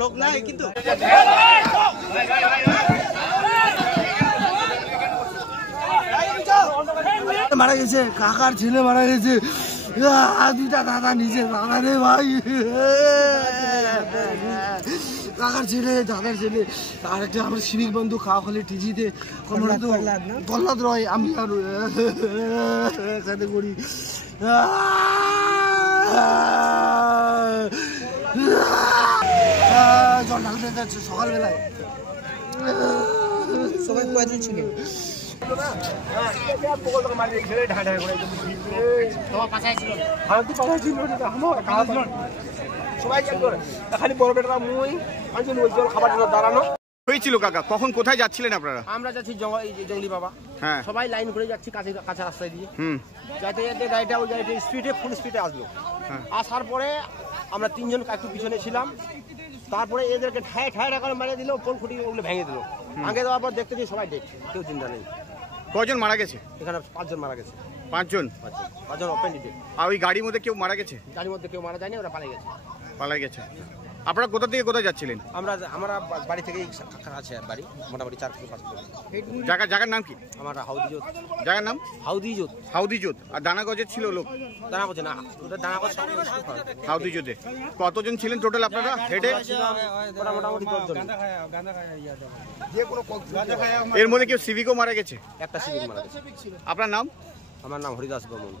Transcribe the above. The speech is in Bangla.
লোক নাই কিন্তু মারা গেছে, কাকার ছেলে মারা গেছে, দুইটা দাদা নিচে, দাদা রে ভাই, কাকার ছেলে, দাদার ছেলে, আর একটা আমার সিভিক বন্ধু খাওয়া খালি টিজিতে প্রহ্লাদ রয়, আমি আর সাথে করি জল ঢালতে যাচ্ছে সকালবেলায়। সবাই কয়জন ছিল? হয়েছিল কাকা, কখন কোথায় যাচ্ছিলেন আপনারা? আমরা যাচ্ছি জঙ্গলি বাবা, হ্যাঁ সবাই লাইন করে যাচ্ছি কাঁচা রাস্তায় দিয়ে, যাইতে যাইতে গাড়িটা ওই গাড়িটা স্পিডে ফুল স্পিডে আসলো। আসার পরে আমরা তিনজন একটু পিছনে ছিলাম, তারপরে এদেরকে ঠায় ঠায় করে মারিয়ে দিল, পোল খুঁটি ওগুলো ভেঙে দিল। ভাঙে দেওয়ার পর দেখতে সবাই দেখছে, কেউ চিন্তা নেই। কজন মারা গেছে? এখানে 5 জন মারা গেছে। 5 জন ওপেন ডিটেল। আর ওই গাড়ির মধ্যে কেউ মারা গেছে? গাড়ির মধ্যে কেউ মারা যায়নি, ওরা পালাই গেছে। আপনারা কোথা থেকে কোথায় যাচ্ছিলেন? আমরা বাড়ি থেকে আছে বাড়ি, মোটামুটি 4-5 কিলোমিটার। জায়গার নাম কি? আমার হাউদিজোত। জায়গার নাম হাউদিজোত। আর দানাগজের ছিল লোক? দানাগজ না, ওটা দানাগজ হাউদিজোতে। কতজন ছিলেন টোটাল আপনারা হেডে? মোটামুটি 10 জন। এর মধ্যে কেউ সিভিকও মারা গেছে? একটা সিভিক মারা গেছে। আপনার নাম? আমার নাম হরিদাস বর্মন।